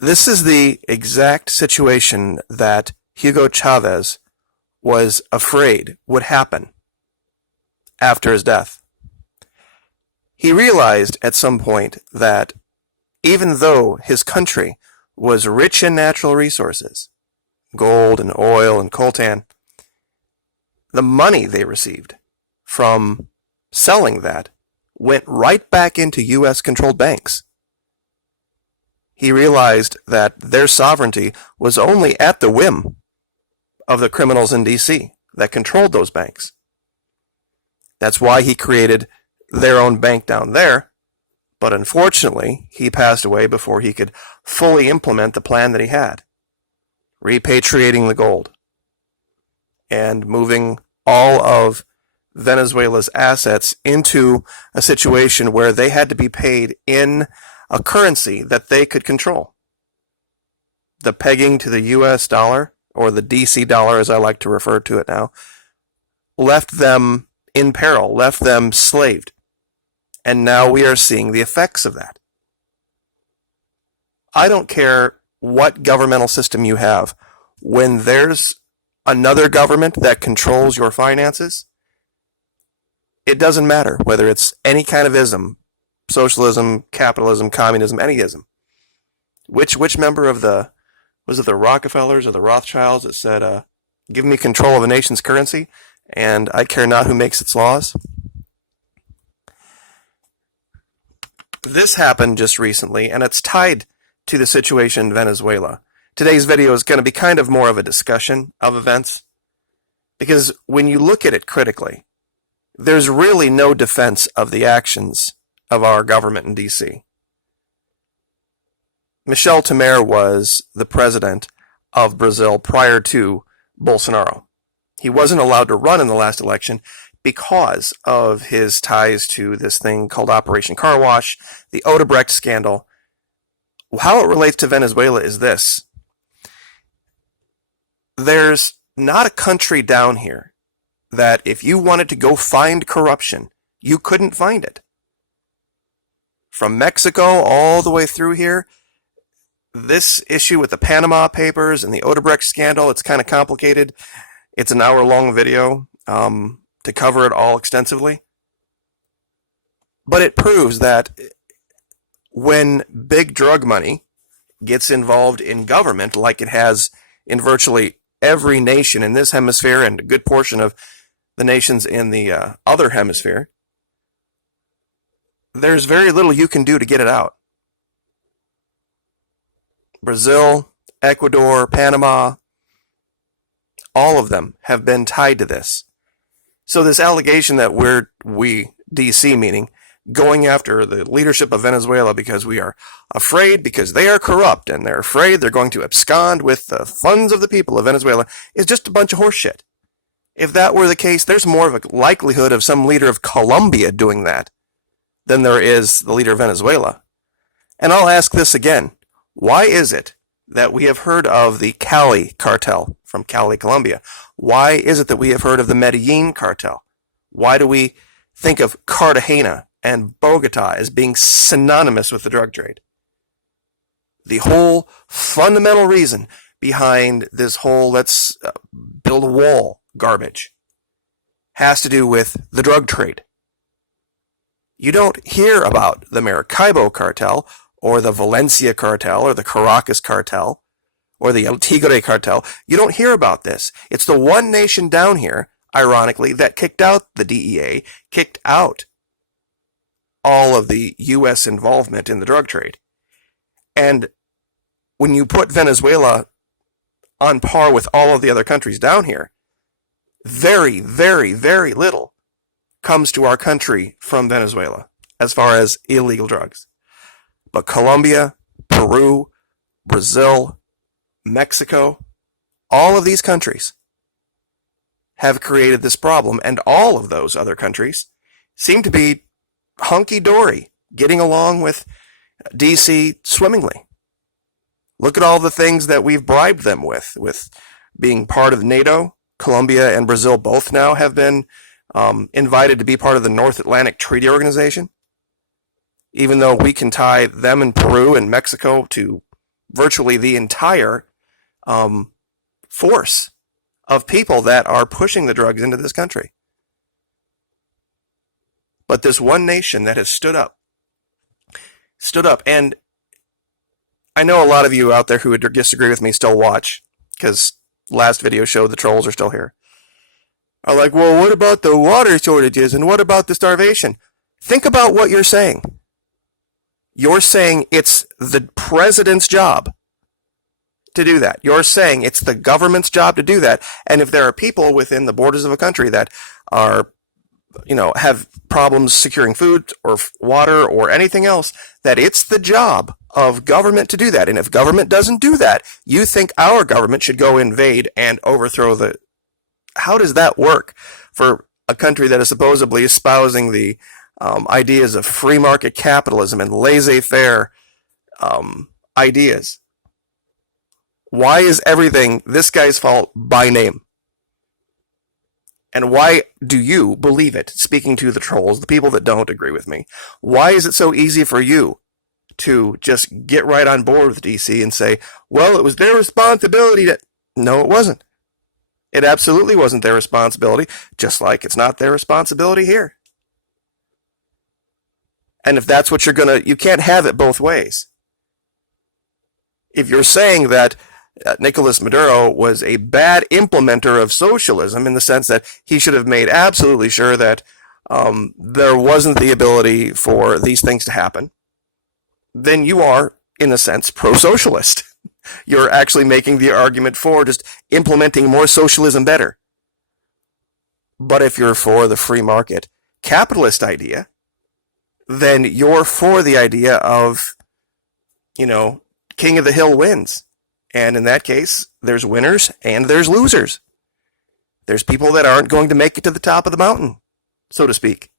This is the exact situation that Hugo Chavez was afraid would happen after his death. He realized at some point that even though his country was rich in natural resources, gold and oil and coltan, the money they received from selling that went right back into U.S.-controlled banks. He realized that their sovereignty was only at the whim of the criminals in D.C. that controlled those banks. That's why he created their own bank down there, but unfortunately, he passed away before he could fully implement the plan that he had, repatriating the gold and moving all of Venezuela's assets into a situation where they had to be paid in a currency that they could control. The pegging to the US dollar, or the DC dollar as I like to refer to it now, left them in peril, left them slaved. And now we are seeing the effects of that. I don't care what governmental system you have. When there's another government that controls your finances, it doesn't matter whether it's any kind of ism, socialism, capitalism, communism, any ism. Which member of was it the Rockefellers or the Rothschilds that said, give me control of a nation's currency and I care not who makes its laws? This happened just recently, and it's tied to the situation in Venezuela. Today's video is going to be kind of more of a discussion of events, because when you look at it critically, there's really no defense of the actions of our government in D.C. Michel Temer was the president of Brazil prior to Bolsonaro. He wasn't allowed to run in the last election because of his ties to this thing called Operation Car Wash, the Odebrecht scandal. How it relates to Venezuela is this. There's not a country down here that if you wanted to go find corruption, you couldn't find it. From Mexico all the way through here, this issue with the Panama Papers and the Odebrecht scandal, it's kind of complicated. It's an hour-long video to cover it all extensively. But it proves that when big drug money gets involved in government, like it has in virtually every nation in this hemisphere and a good portion of the nations in the other hemisphere, there's very little you can do to get it out. Brazil, Ecuador, Panama, all of them have been tied to this. So this allegation that we, DC meaning, going after the leadership of Venezuela because we are afraid because they are corrupt and they're afraid they're going to abscond with the funds of the people of Venezuela is just a bunch of horseshit. If that were the case, there's more of a likelihood of some leader of Colombia doing that than there is the leader of Venezuela. And I'll ask this again. Why is it that we have heard of the Cali cartel from Cali, Colombia? Why is it that we have heard of the Medellin cartel? Why do we think of Cartagena and Bogota as being synonymous with the drug trade? The whole fundamental reason behind this whole let's build a wall garbage has to do with the drug trade. You don't hear about the Maracaibo cartel or the Valencia cartel or the Caracas cartel or the El Tigre cartel. You don't hear about this. It's the one nation down here, ironically, that kicked out the DEA, kicked out all of the U.S. involvement in the drug trade. And when you put Venezuela on par with all of the other countries down here, very, very, very little comes to our country from Venezuela as far as illegal drugs. But Colombia, Peru, Brazil, Mexico, all of these countries have created this problem, and all of those other countries seem to be hunky-dory, getting along with DC swimmingly. Look at all the things that we've bribed them with being part of NATO. Colombia and Brazil both now have been invited to be part of the North Atlantic Treaty Organization, even though we can tie them and Peru and Mexico to virtually the entire force of people that are pushing the drugs into this country. But this one nation that has stood up, and I know a lot of you out there who would disagree with me still watch, because last video showed the trolls are still here, are like, well, what about the water shortages and what about the starvation? Think about what you're saying. You're saying it's the president's job to do that. You're saying it's the government's job to do that. And if there are people within the borders of a country that are, have problems securing food or water or anything else, that it's the job of government to do that. And if government doesn't do that, you think our government should go invade and overthrow the... How does that work for a country that is supposedly espousing the ideas of free market capitalism and laissez-faire ideas? Why is everything this guy's fault by name? And why do you believe it? Speaking to the trolls, the people that don't agree with me, why is it so easy for you to just get right on board with DC and say, well, it was their responsibility to... No, it wasn't. It absolutely wasn't their responsibility, just like it's not their responsibility here. And if that's what you can't have it both ways. If you're saying that Nicolas Maduro was a bad implementer of socialism in the sense that he should have made absolutely sure that there wasn't the ability for these things to happen, then you are, in a sense, pro-socialist. You're actually making the argument for just implementing more socialism better. But if you're for the free market capitalist idea, then you're for the idea of, king of the hill wins. And in that case, there's winners and there's losers. There's people that aren't going to make it to the top of the mountain, so to speak.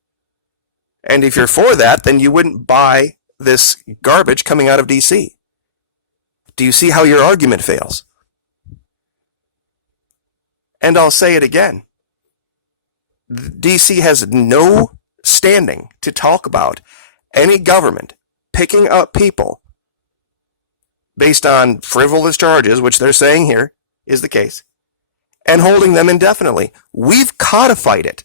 And if you're for that, then you wouldn't buy this garbage coming out of DC. Do you see how your argument fails? And I'll say it again. DC has no standing to talk about any government picking up people based on frivolous charges, which they're saying here is the case, and holding them indefinitely. We've codified it.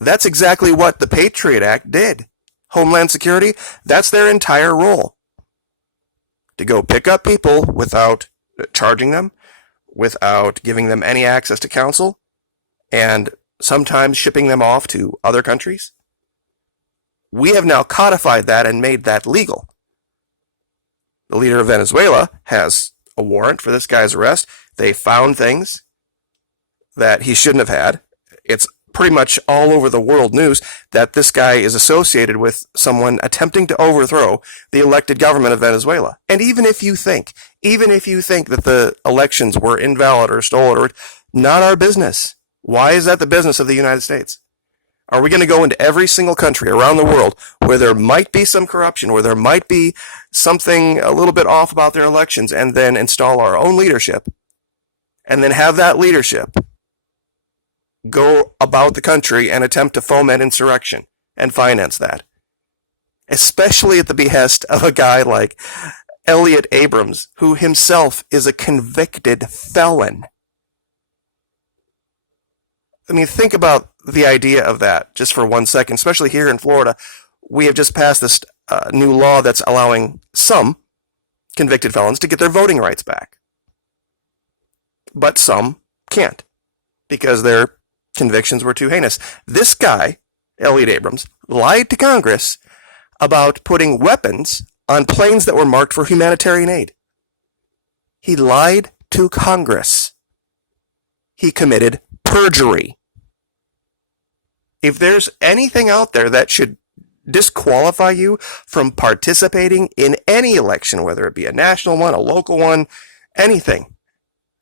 That's exactly what the Patriot Act did. Homeland Security, that's their entire role. To go pick up people without charging them, without giving them any access to counsel, and sometimes shipping them off to other countries. We have now codified that and made that legal. The leader of Venezuela has a warrant for this guy's arrest. They found things that he shouldn't have had. It's pretty much all over the world news that this guy is associated with someone attempting to overthrow the elected government of Venezuela. And even if you think that the elections were invalid or stolen, or not our business. Why is that the business of the United States? Are we going to go into every single country around the world where there might be some corruption, where there might be something a little bit off about their elections, and then install our own leadership, and then have that leadership go about the country and attempt to foment insurrection and finance that? Especially at the behest of a guy like Elliot Abrams, who himself is a convicted felon. I mean, think about the idea of that just for 1 second, especially here in Florida. We have just passed this new law that's allowing some convicted felons to get their voting rights back. But some can't because their convictions were too heinous. This guy, Elliot Abrams, lied to Congress about putting weapons on planes that were marked for humanitarian aid. He lied to Congress. He committed perjury. If there's anything out there that should disqualify you from participating in any election, whether it be a national one, a local one, anything,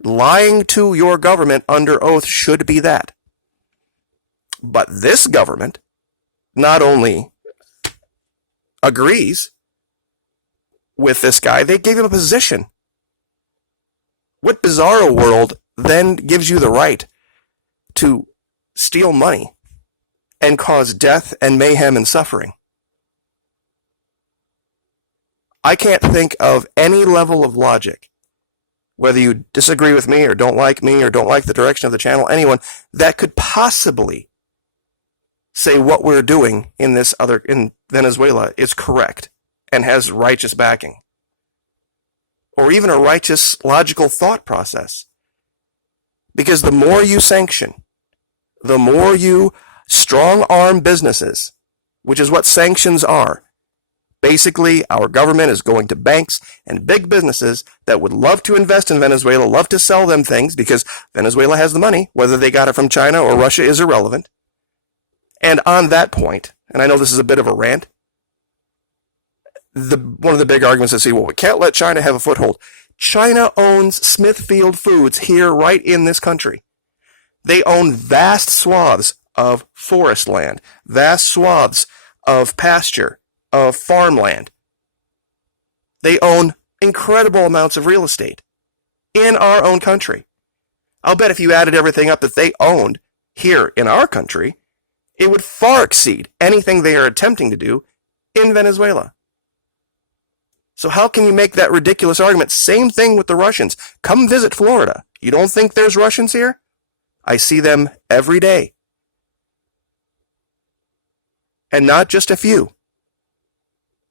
lying to your government under oath should be that. But this government not only agrees with this guy, they gave him a position. What bizarre world then gives you the right to steal money and cause death and mayhem and suffering? I can't think of any level of logic, whether you disagree with me or don't like the direction of the channel, anyone, that could possibly say what we're doing in Venezuela is correct and has righteous backing, or even a righteous, logical thought process. Because the more you sanction, the more you strong-arm businesses, which is what sanctions are. Basically, our government is going to banks and big businesses that would love to invest in Venezuela, love to sell them things because Venezuela has the money. Whether they got it from China or Russia is irrelevant. And on that point, and I know this is a bit of a rant, one of the big arguments I see, well, we can't let China have a foothold. China owns Smithfield Foods here right in this country. They own vast swaths of forest land, vast swaths of pasture, of farmland. They own incredible amounts of real estate in our own country. I'll bet if you added everything up that they owned here in our country, it would far exceed anything they are attempting to do in Venezuela. So how can you make that ridiculous argument? Same thing with the Russians. Come visit Florida. You don't think there's Russians here? I see them every day. And not just a few.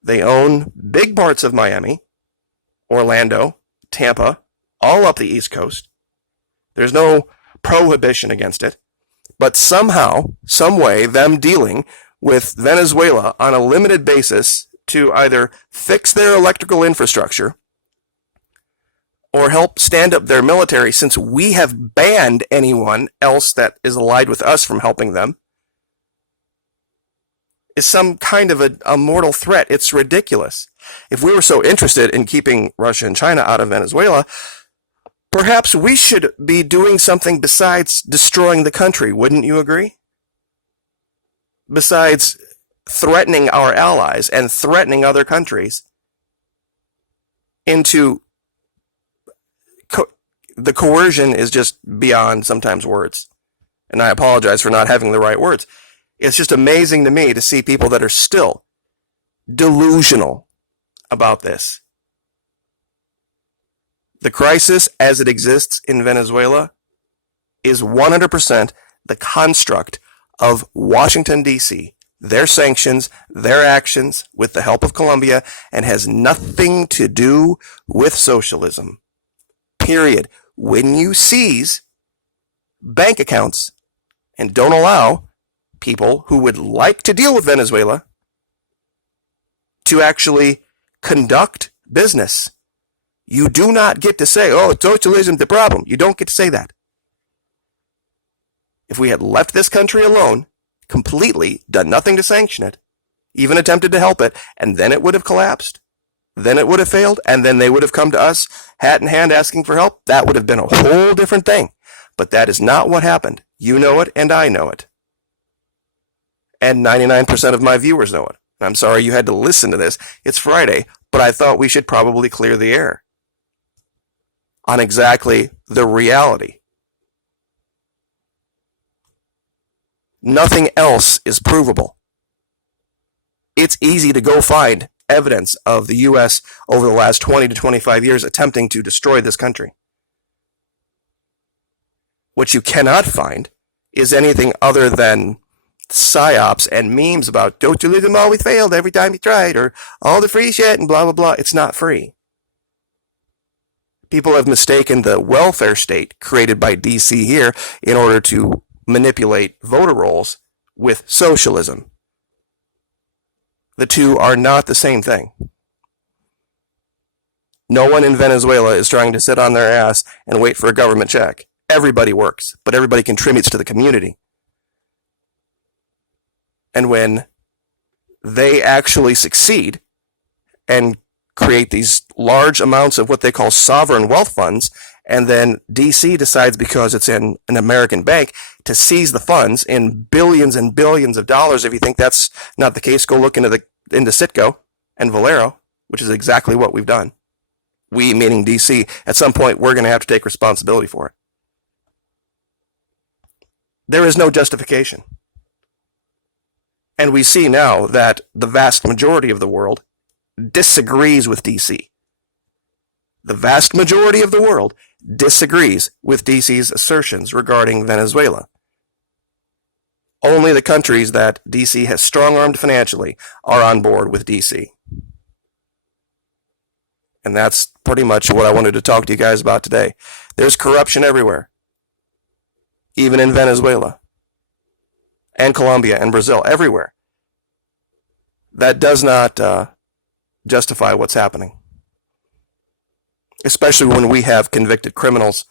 They own big parts of Miami, Orlando, Tampa, all up the East Coast. There's no prohibition against it. But somehow, some way, them dealing with Venezuela on a limited basis to either fix their electrical infrastructure or help stand up their military, since we have banned anyone else that is allied with us from helping them, is some kind of a mortal threat. It's ridiculous. If we were so interested in keeping Russia and China out of Venezuela, perhaps we should be doing something besides destroying the country, wouldn't you agree? Besides threatening our allies and threatening other countries into the coercion is just beyond sometimes words. And I apologize for not having the right words. It's just amazing to me to see people that are still delusional about this. The crisis as it exists in Venezuela is 100% the construct of Washington, D.C., their sanctions, their actions with the help of Colombia, and has nothing to do with socialism. Period. When you seize bank accounts and don't allow people who would like to deal with Venezuela to actually conduct business, you do not get to say, oh, socialism's the problem. You don't get to say that. If we had left this country alone, completely, done nothing to sanction it, even attempted to help it, and then it would have collapsed, then it would have failed, and then they would have come to us, hat in hand, asking for help, that would have been a whole different thing. But that is not what happened. You know it, and I know it. And 99% of my viewers know it. I'm sorry you had to listen to this. It's Friday, but I thought we should probably clear the air on exactly the reality. Nothing else is provable. It's easy to go find evidence of the U.S. over the last 20 to 25 years attempting to destroy this country. What you cannot find is anything other than psyops and memes about socialism always failed every time you tried, or all the free shit and blah, blah, blah. It's not free. People have mistaken the welfare state created by D.C. here in order to manipulate voter rolls with socialism. The two are not the same thing. No one in Venezuela is trying to sit on their ass and wait for a government check. Everybody works, but everybody contributes to the community. And when they actually succeed and create these large amounts of what they call sovereign wealth funds, and then DC decides, because it's in an American bank, to seize the funds in billions and billions of dollars. If you think that's not the case, go look into Citgo and Valero, which is exactly what we've done. We, meaning DC, at some point we're going to have to take responsibility for it. There is no justification. And we see now that the vast majority of the world disagrees with DC. The vast majority of the world disagrees with DC's assertions regarding Venezuela. Only the countries that DC has strong-armed financially are on board with DC. And that's pretty much what I wanted to talk to you guys about today. There's corruption everywhere, even in Venezuela and Colombia and Brazil, everywhere. That does not justify what's happening, especially when we have convicted criminals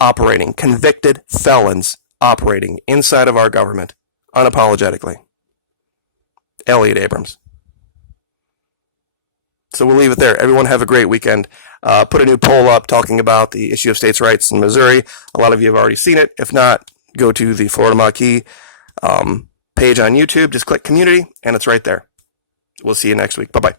operating, convicted felons operating inside of our government unapologetically. Elliot Abrams. So we'll leave it there. Everyone have a great weekend. Put a new poll up talking about the issue of states' rights in Missouri. A lot of you have already seen it. If not, go to the Florida Maquis page on YouTube. Just click community, and it's right there. We'll see you next week. Bye-bye.